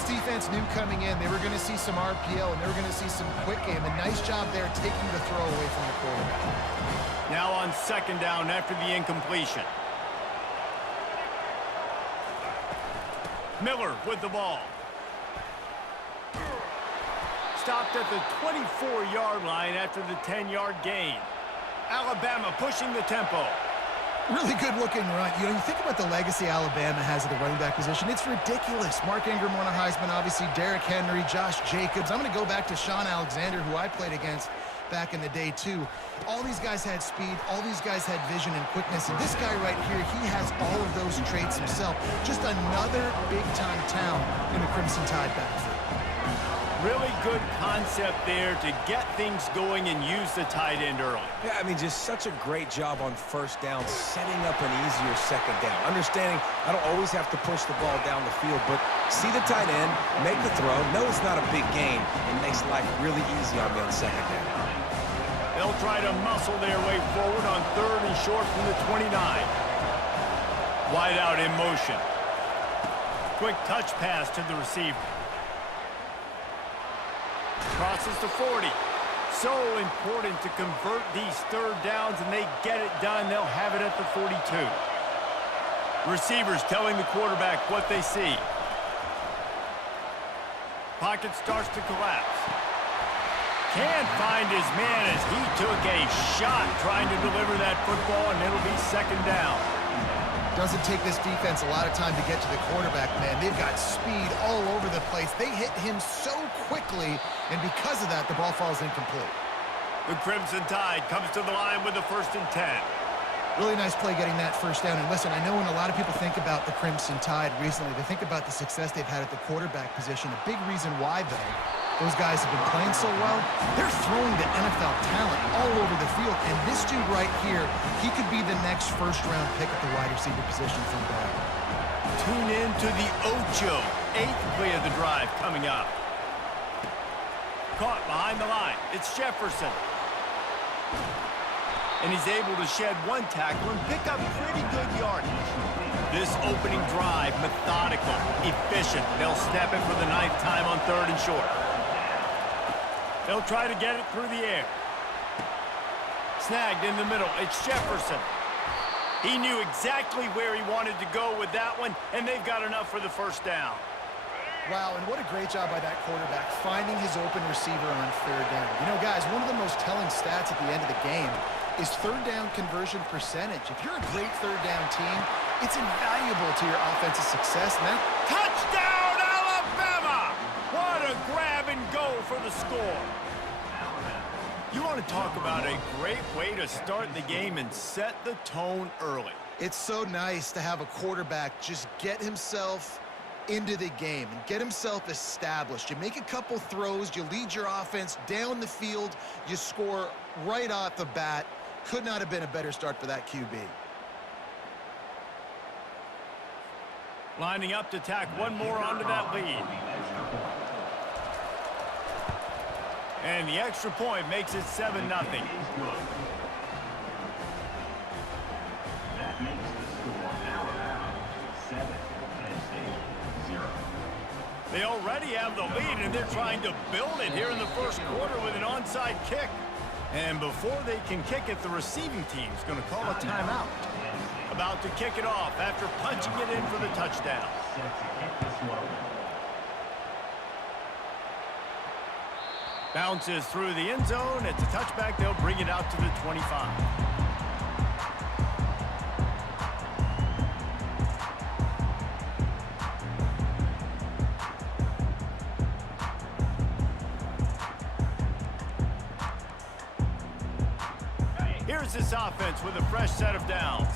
this defense knew coming in they were going to see some RPO and they were going to see some quick game. A nice job there taking the throw away from the quarterback. Now on second down after the incompletion. Miller with the ball. Stopped at the 24-yard line after the 10-yard gain. Alabama pushing the tempo. Really good-looking run. You know, you think about the legacy Alabama has at the running back position. It's ridiculous. Mark Ingram won a Heisman, obviously. Derrick Henry, Josh Jacobs. I'm going to go back to Sean Alexander, who I played against back in the day, too. All these guys had speed. All these guys had vision and quickness. And this guy right here, he has all of those traits himself. Just another big-time talent in the Crimson Tide backfield. Really good concept there to get things going and use the tight end early. Yeah, I mean, just such a great job on first down, setting up an easier second down. Understanding I don't always have to push the ball down the field, but see the tight end, make the throw, know it's not a big gain, and makes life really easy on me on second down. They'll try to muscle their way forward on third and short from the 29. Wide out in motion. Quick touch pass to the receiver. Crosses to 40. So important to convert these third downs, and they get it done. They'll have it at the 42. Receivers telling the quarterback what they see. Pocket starts to collapse. Can't find his man as he took a shot trying to deliver that football, and it'll be second down. Doesn't take this defense a lot of time to get to the quarterback, man. They've got speed all over the place. They hit him so quickly, and because of that, the ball falls incomplete. The Crimson Tide comes to the line with the 1st and 10. Really nice play getting that first down. And listen, I know when a lot of people think about the Crimson Tide recently, they think about the success they've had at the quarterback position. A big reason why, though, those guys have been playing so well, they're throwing the NFL talent all over the field. And this dude right here, he could be the next first-round pick at the wide receiver position from Bama. Tune in to the Ocho. 8th play of the drive coming up. Caught behind the line. It's Jefferson. And he's able to shed one tackle and pick up pretty good yardage. This opening drive, methodical, efficient. They'll snap it for the 9th time on third and short. They'll try to get it through the air. Snagged in the middle. It's Jefferson. He knew exactly where he wanted to go with that one, and they've got enough for the first down. Wow, and what a great job by that quarterback, finding his open receiver on third down. You know, guys, one of the most telling stats at the end of the game is third down conversion percentage. If you're a great third down team, it's invaluable to your offensive success. And that touchdown, Alabama! What a grab and go for the score. You want to talk about a great way to start the game and set the tone early. It's so nice to have a quarterback just get himself into the game and get himself established. You make a couple throws, you lead your offense down the field, you score right off the bat. Could not have been a better start for that QB. Lining up to tack one more onto that lead. And the extra point makes it 7-0. They already have the lead, and they're trying to build it here in the first quarter with an onside kick. And before they can kick it, the receiving team's going to call a timeout. About to kick it off after punching it in for the touchdown. Bounces through the end zone. It's a touchback. They'll bring it out to the 25. Here's this offense with a fresh set of downs.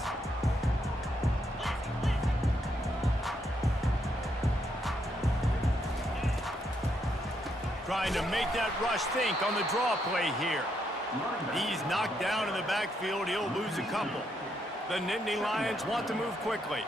Trying to make that rush think on the draw play here. He's knocked down in the backfield. He'll lose a couple. The Nittany Lions want to move quickly.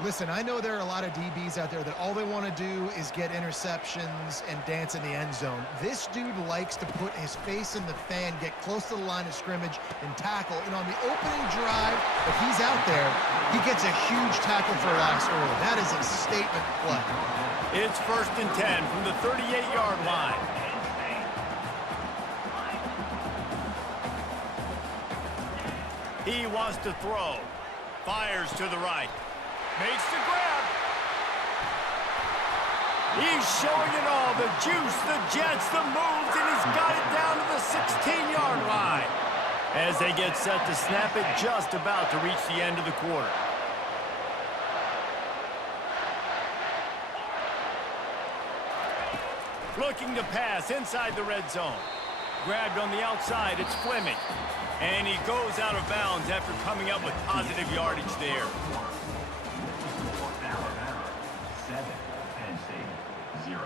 Listen, I know there are a lot of DBs out there that all they want to do is get interceptions and dance in the end zone. This dude likes to put his face in the fan, get close to the line of scrimmage, and tackle. And on the opening drive, if he's out there, he gets a huge tackle for loss early. That is a statement play. It's 1st and 10 from the 38-yard line. He wants to throw. Fires to the right. Makes the grab. He's showing it all. The juice, the jets, the moves, and he's got it down to the 16-yard line. As they get set to snap it, just about to reach the end of the quarter. Looking to pass inside the red zone. Grabbed on the outside, it's Fleming. And he goes out of bounds after coming up with positive yardage there. 7, Penn State, 0.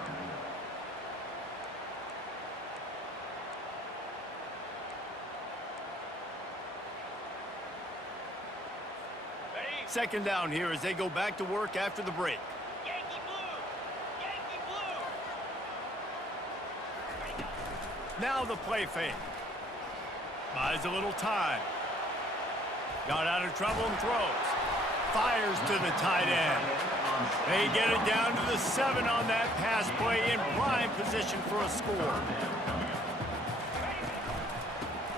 Second down here as they go back to work after the break. Yankee blue! Yankee blue! Now the play fake. Buys a little time. Got out of trouble and throws. Fires to the tight end. They get it down to the 7 on that pass play in prime position for a score.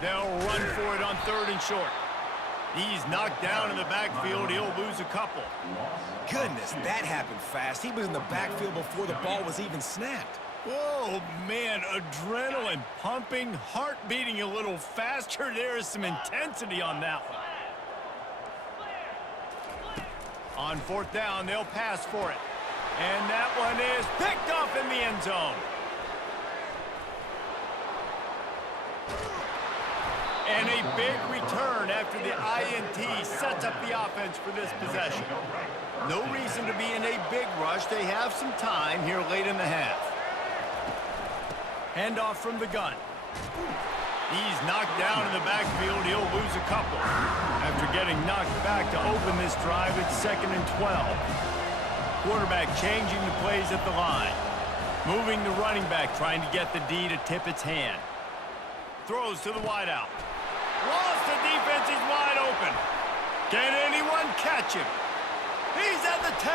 They'll run for it on 3rd and short. He's knocked down in the backfield. He'll lose a couple. Goodness, that happened fast. He was in the backfield before the ball was even snapped. Oh, man, adrenaline pumping, heart beating a little faster. There is some intensity on that one. On 4th down, they'll pass for it. And that one is picked off in the end zone. And a big return after the INT sets up the offense for this possession. No reason to be in a big rush. They have some time here late in the half. Handoff from the gun. He's knocked down in the backfield. He'll lose a couple. After getting knocked back to open this drive, it's 2nd and 12. Quarterback changing the plays at the line. Moving the running back, trying to get the D to tip its hand. Throws to the wideout. Lost the defense, he's wide open. Can anyone catch him? He's at the 10.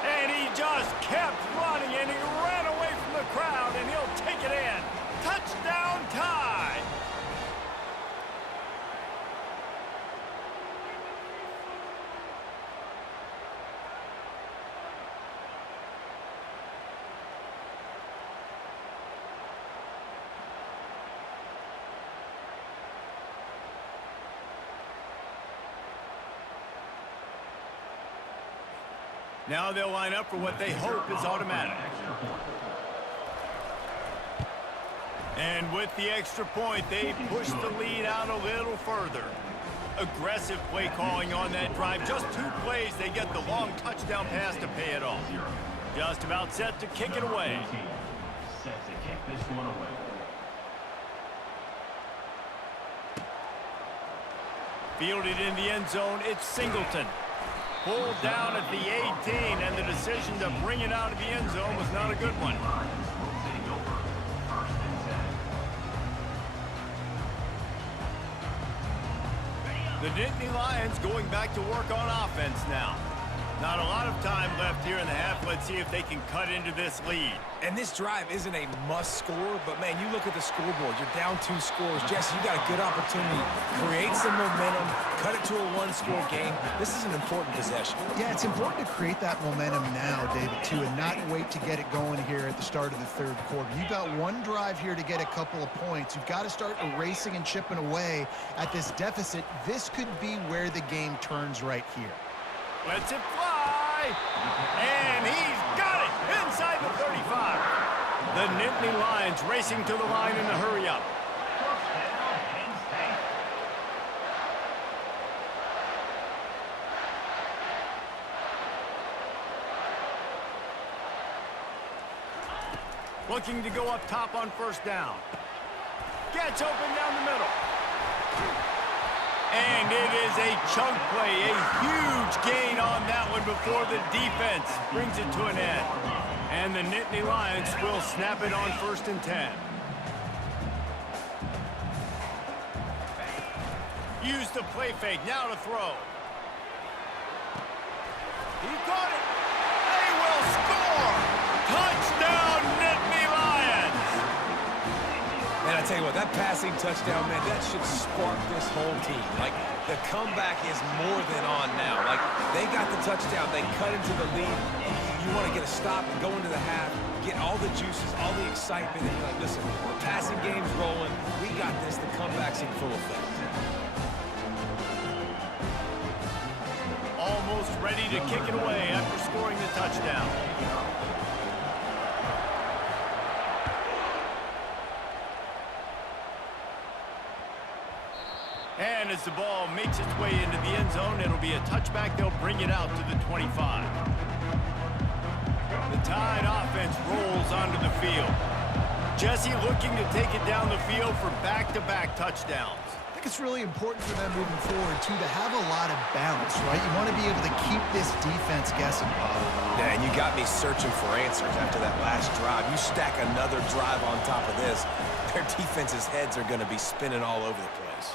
And he just kept running, and he ran away from the crowd, and he'll take it in. Touchdown tie. Now they'll line up for what they hope is automatic. And with the extra point, they push the lead out a little further. Aggressive play calling on that drive. Just 2 plays, they get the long touchdown pass to pay it off. Just about set to kick it away. Set to kick this one away. Fielded in the end zone, it's Singleton. Pulled down at the 18, and the decision to bring it out of the end zone was not a good one. The Nittany Lions going back to work on offense now. Not a lot of time left here in the half. Let's see if they can cut into this lead. And this drive isn't a must score, but man, you look at the scoreboard, you're down 2 scores. Jesse, you got a good opportunity. Create some momentum, cut it to a 1-score game. This is an important possession. Yeah, it's important to create that momentum now, David, too, and not wait to get it going here at the start of the 3rd quarter. You've got 1 drive here to get a couple of points. You've got to start erasing and chipping away at this deficit. This could be where the game turns right here. Lets it fly, and he's got it inside the 35. The Nittany Lions racing to the line in a hurry-up. Looking to go up top on 1st down. Gets open down the middle. And it is a chunk play, a huge gain on that one before the defense brings it to an end. And the Nittany Lions will snap it on 1st and 10. Use the play fake, now to throw. He got it. They will score. Touchdown, Nittany Lions. And I tell you what, that passing touchdown, man, that should spark this whole team. Like, the comeback is more than on now. Like, they got the touchdown. They cut into the lead. You want to get a stop and go into the half, get all the juices, all the excitement, and be like, listen, the passing game's rolling. We got this. The comeback's in full effect. Almost ready to kick it away after scoring the touchdown. And as the ball makes its way into the end zone, it'll be a touchback. They'll bring it out to the 25. The Tide offense rolls onto the field. Jesse looking to take it down the field for back-to-back touchdowns. I think it's really important for them moving forward, too, to have a lot of balance, right? You want to be able to keep this defense guessing, Bob. Yeah, and you got me searching for answers after that last drive. You stack another drive on top of this, their defense's heads are going to be spinning all over the place.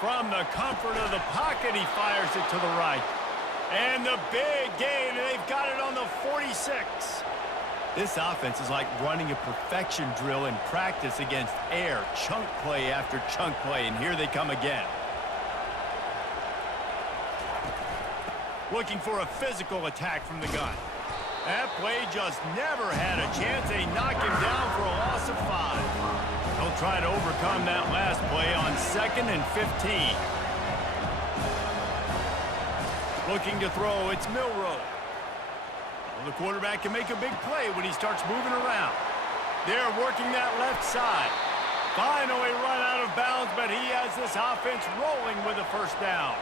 From the comfort of the pocket, he fires it to the right. And the big gain, and they've got it on the 46. This offense is like running a perfection drill in practice against air. Chunk play after chunk play, and here they come again. Looking for a physical attack from the gun. That play just never had a chance. They knock him down for a loss of 5. They'll try to overcome that last play on 2nd and 15. Looking to throw, it's Milroe. The quarterback can make a big play when he starts moving around. They're working that left side. Finally run out of bounds, but he has this offense rolling with a 1st down.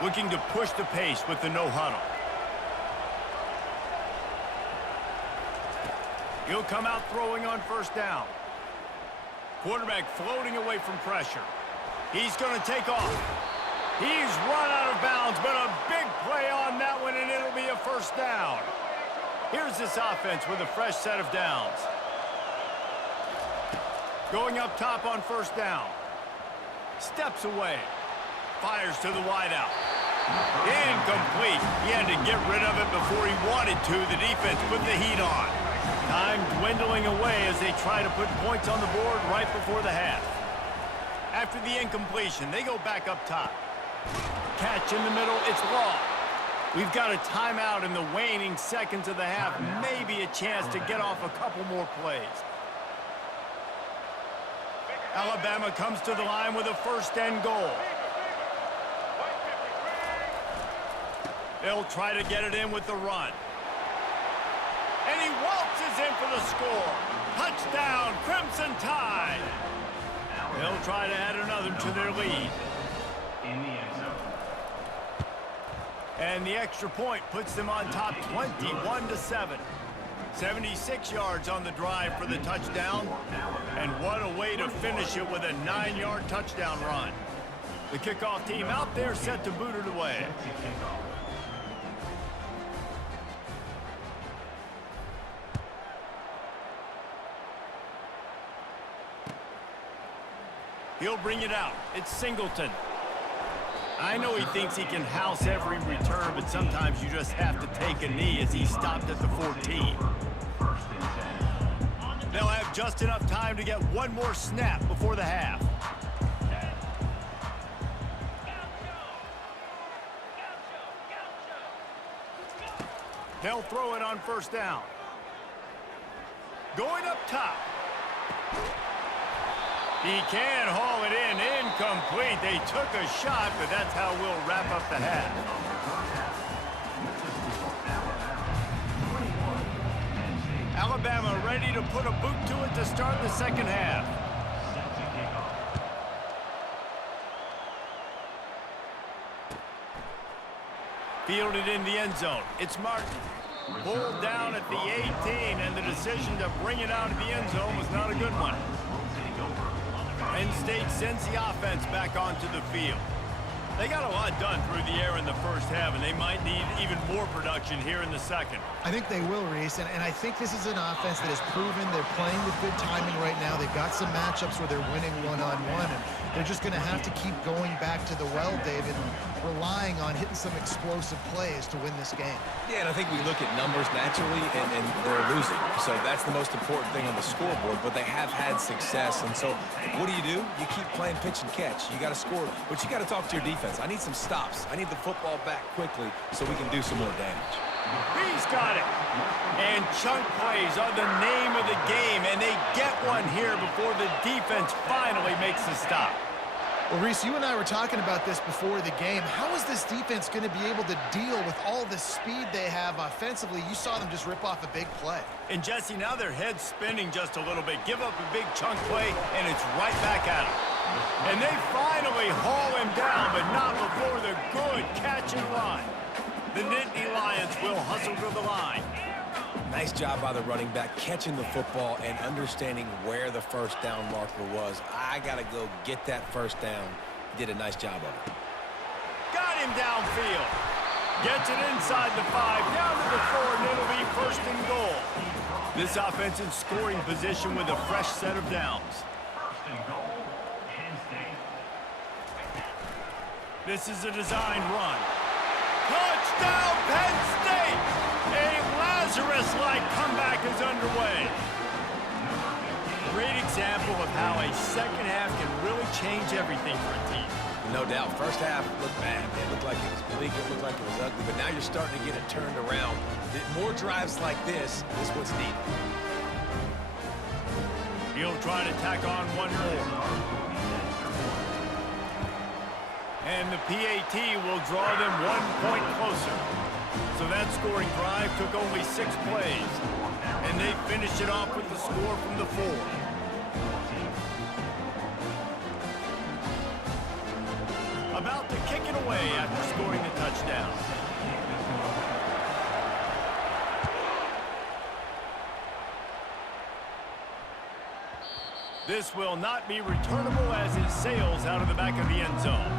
Looking to push the pace with the no huddle. He'll come out throwing on 1st down. Quarterback floating away from pressure. He's going to take off. He's run out of bounds, but a big play on that one, and it'll be a 1st down. Here's this offense with a fresh set of downs. Going up top on 1st down. Steps away. Fires to the wideout. Incomplete. He had to get rid of it before he wanted to. The defense put the heat on. Time dwindling away as they try to put points on the board right before the half. After the incompletion, they go back up top. Catch in the middle, it's long. We've got a timeout in the waning seconds of the half. Maybe a chance to get off a couple more plays. Alabama comes to the line with a 1st and goal. They'll try to get it in with the run. And he waltzes in for the score. Touchdown, Crimson Tide. They'll try to add another to their lead. In the end zone. And the extra point puts them on top 21-7. 76 yards on the drive for the touchdown. And what a way to finish it with a 9-yard touchdown run. The kickoff team out there set to boot it away. He'll bring it out. It's Singleton. I know he thinks he can house every return, but sometimes you just have to take a knee as he stopped at the 14. They'll have just enough time to get one more snap before the half. They'll throw it on 1st down. Going up top. He can haul it in. Incomplete. They took a shot, but that's how we'll wrap up the half. Alabama ready to put a boot to it to start the 2nd half. Fielded in the end zone. It's Martin. Pulled down at the 18, and the decision to bring it out of the end zone was not a good one. Penn State sends the offense back onto the field. They got a lot done through the air in the first half, and they might need even more production here in the second. I think they will, Reese, and I think this is an offense that has proven they're playing with good timing right now. They've got some matchups where they're winning one-on-one, and they're just going to have to keep going back to the well, David, and relying on hitting some explosive plays to win this game. Yeah, and I think we look at numbers naturally, and they're losing. So that's the most important thing on the scoreboard, but they have had success. And so what do? You keep playing pitch and catch. You got to score, but you got to talk to your defense. I need some stops. I need the football back quickly so we can do some more damage. He's got it. And chunk plays are the name of the game, and they get one here before the defense finally makes the stop. Well, Reese, you and I were talking about this before the game. How is this defense going to be able to deal with all the speed they have offensively? You saw them just rip off a big play. And, Jesse, now their head's spinning just a little bit. Give up a big chunk play, and it's right back at them. And they finally haul him down, but not before the good catch and run. The Nittany Lions will hustle to the line. Nice job by the running back, catching the football and understanding where the first down marker was. I got to go get that first down. He did a nice job of it. Got him downfield. Gets it inside the 5, down to the 4, and it'll be first and goal. This offense in scoring position with a fresh set of downs. This is a designed run. Touchdown, Penn State! A Lazarus-like comeback is underway. Great example of how a second half can really change everything for a team. No doubt. First half looked bad. It looked like it was bleak. It looked like it was ugly. But now you're starting to get it turned around. More drives like this is what's needed. He'll try to tack on one more. And the PAT will draw them 1 point closer. So that scoring drive took only 6 plays. And they finished it off with the score from the 4. About to kick it away after scoring the touchdown. This will not be returnable as it sails out of the back of the end zone.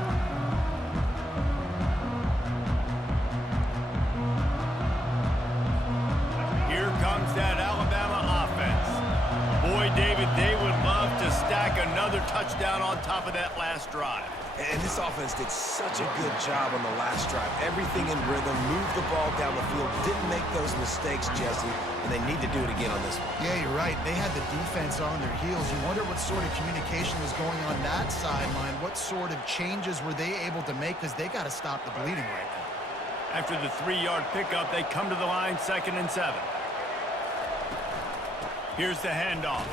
Here comes that Alabama offense. Boy, David, they would love to stack another touchdown on top of that last drive. And this offense did such a good job on the last drive. Everything in rhythm, moved the ball down the field, didn't make those mistakes, Jesse, and they need to do it again on this one. Yeah, you're right. They had the defense on their heels. You wonder what sort of communication was going on that sideline. What sort of changes were they able to make, because they got to stop the bleeding right now. After the 3-yard pickup, they come to the line 2nd and 7. Here's the handoff.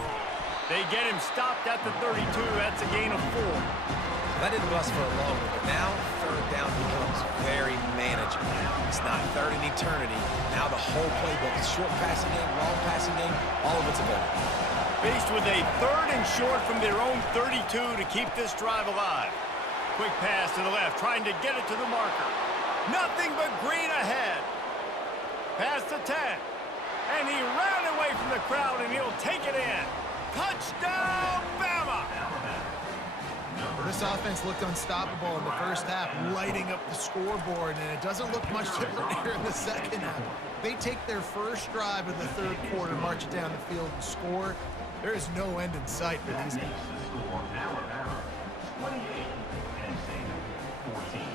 They get him stopped at the 32. That's a gain of 4. That didn't bust for a long one, but now third down becomes very manageable. It's not third in eternity. Now the whole playbook, short passing game, long passing game, all of it's available. Faced with a 3rd and short from their own 32 to keep this drive alive. Quick pass to the left, trying to get it to the marker. Nothing but green ahead. Pass to 10. And he ran away from the crowd, and he'll take it in. Touchdown, Bama! Well, this offense looked unstoppable in the first half, lighting up the scoreboard, and it doesn't look much different here in the second half. They take their first drive of the third quarter, march it down the field, and score. There is no end in sight for these guys. Alabama 28, Penn State 14.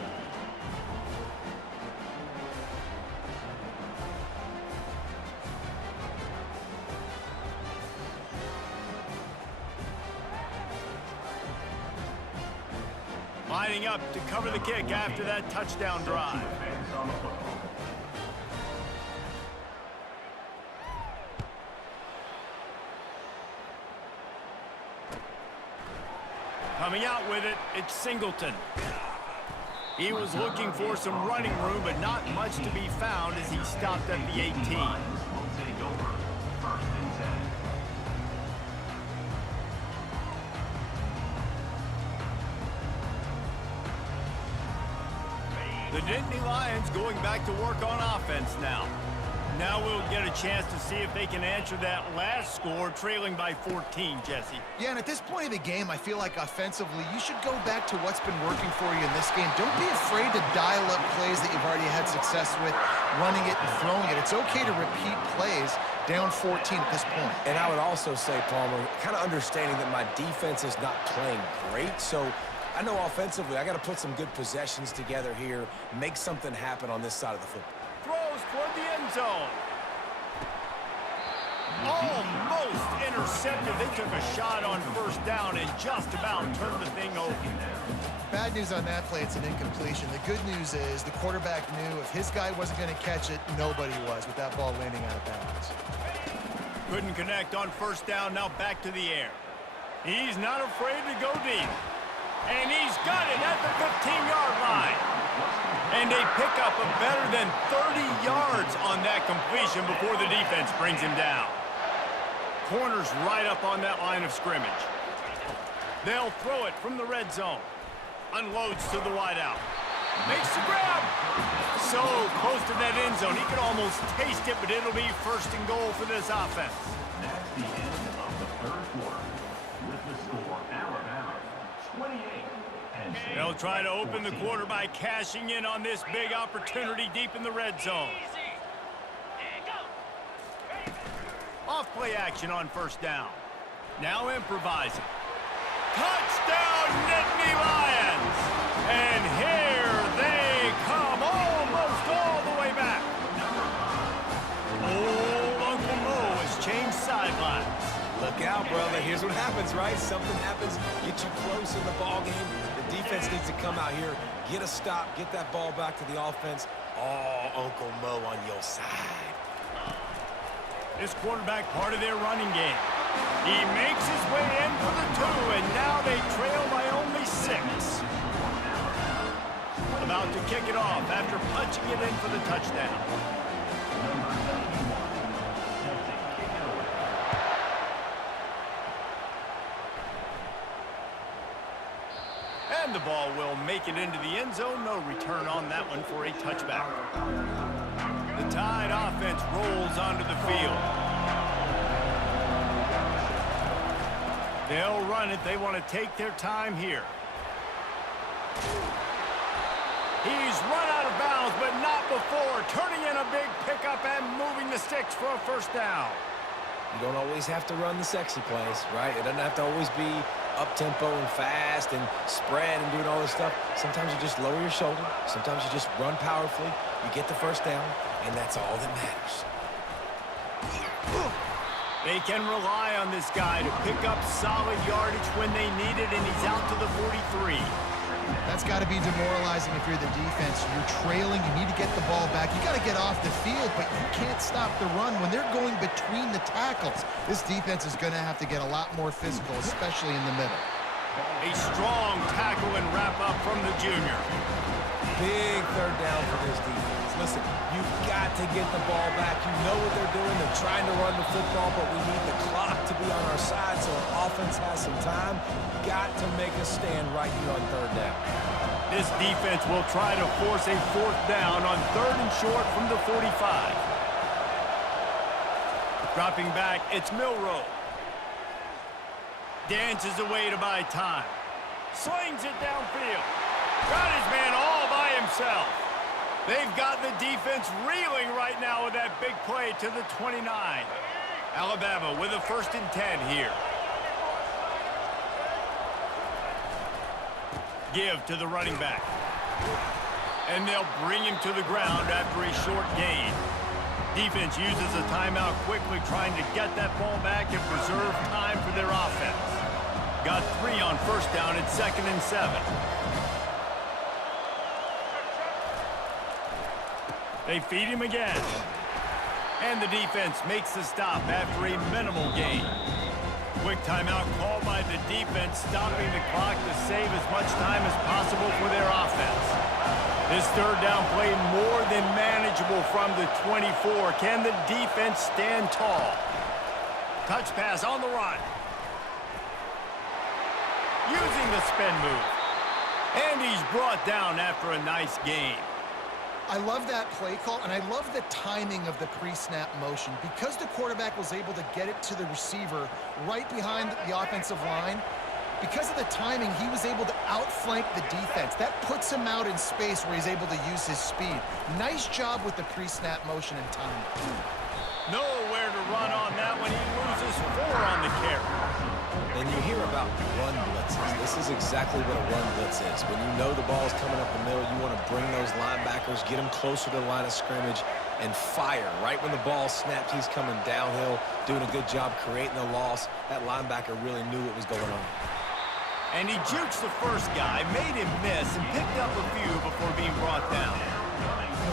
Lining up to cover the kick after that touchdown drive. Coming out with it, it's Singleton. He was looking for some running room, but not much to be found as he stopped at the 18. The Nittany Lions going back to work on offense now. Now we'll get a chance to see if they can answer that last score, trailing by 14, Jesse. Yeah, and at this point of the game, I feel like offensively, you should go back to what's been working for you in this game. Don't be afraid to dial up plays that you've already had success with, running it and throwing it. It's okay to repeat plays down 14 at this point. And I would also say, Palmer, kind of understanding that my defense is not playing great, so I know offensively I got to put some good possessions together here, make something happen on this side of the football. Throws toward the end zone. Almost intercepted. They took a shot on first down and just about turned the thing over. Bad news on that play, it's an incompletion. The good news is the quarterback knew if his guy wasn't going to catch it, nobody was with that ball landing out of bounds. Couldn't connect on first down, now back to the air. He's not afraid to go deep. And he's got it at the 15-yard line. And they pick up a better than 30 yards on that completion before the defense brings him down. Corner's right up on that line of scrimmage. They'll throw it from the red zone. Unloads to the wideout. Makes the grab. So close to that end zone. He could almost taste it, but it'll be first and goal for this offense. That's the end of the third quarter. With the score, Alabama 28. They'll try to open the quarter by cashing in on this big opportunity deep in the red zone. Easy. And go. Off play action on first down. Now improvising. Touchdown, Nittany Lions! And here they come, almost all the way back. Old Uncle Mo has changed sidelines. Look out, brother. Here's what happens, right? Something happens, get you close in the ball game. The defense needs to come out here, get a stop, get that ball back to the offense. Oh, Uncle Mo on your side. This quarterback part of their running game. He makes his way in for the 2, and now they trail by only 6. About to kick it off after punching it in for the touchdown. And the ball will make it into the end zone. No return on that one for a touchback. The Tide offense rolls onto the field. They'll run it. They want to take their time here. He's run out of bounds, but not before. Turning in a big pickup and moving the sticks for a first down. You don't always have to run the sexy plays, right? It doesn't have to always be up-tempo and fast and spread and doing all this stuff. Sometimes you just lower your shoulder. Sometimes you just run powerfully. You get the first down, and that's all that matters. They can rely on this guy to pick up solid yardage when they need it, and he's out to the 43. That's got to be demoralizing if you're the defense. You're trailing, you need to get the ball back. You got to get off the field, but you can't stop the run when they're going between the tackles. This defense is going to have to get a lot more physical, especially in the middle. A strong tackle and wrap up from the junior. Big third down for this defense. Listen, you've got to get the ball back. You know what they're doing. They're trying to run the football, but we need the clock to be on our side so our offense has some time. Got to make a stand right here on third down. This defense will try to force a fourth down on 3rd and short from the 45. Dropping back, it's Milroe. Dances away to buy time. Slings it downfield. Got his man all by himself. They've got the defense reeling right now with that big play to the 29. Alabama with a 1st and 10 here. Give to the running back. And they'll bring him to the ground after a short gain. Defense uses a timeout quickly, trying to get that ball back and preserve time for their offense. Got 3 on first down at 2nd and 7. They feed him again. And the defense makes the stop after a minimal gain. Quick timeout called by the defense, stopping the clock to save as much time as possible for their offense. This third down play more than manageable from the 24. Can the defense stand tall? Touch pass on the run. Using the spin move. And he's brought down after a nice gain. I love that play call, and I love the timing of the pre-snap motion. Because the quarterback was able to get it to the receiver right behind the offensive line, because of the timing, he was able to outflank the defense. That puts him out in space where he's able to use his speed. Nice job with the pre-snap motion and timing. Nowhere to run on that one. He loses 4 on the carry. And you hear about run blitzes. This is exactly what a run blitz is. When you know the ball's coming up the middle, you want to bring those linebackers, get them closer to the line of scrimmage, and fire. Right when the ball snaps, he's coming downhill, doing a good job creating the loss. That linebacker really knew what was going on. And he jukes the first guy, made him miss, and picked up a few before being brought down.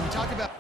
We talk about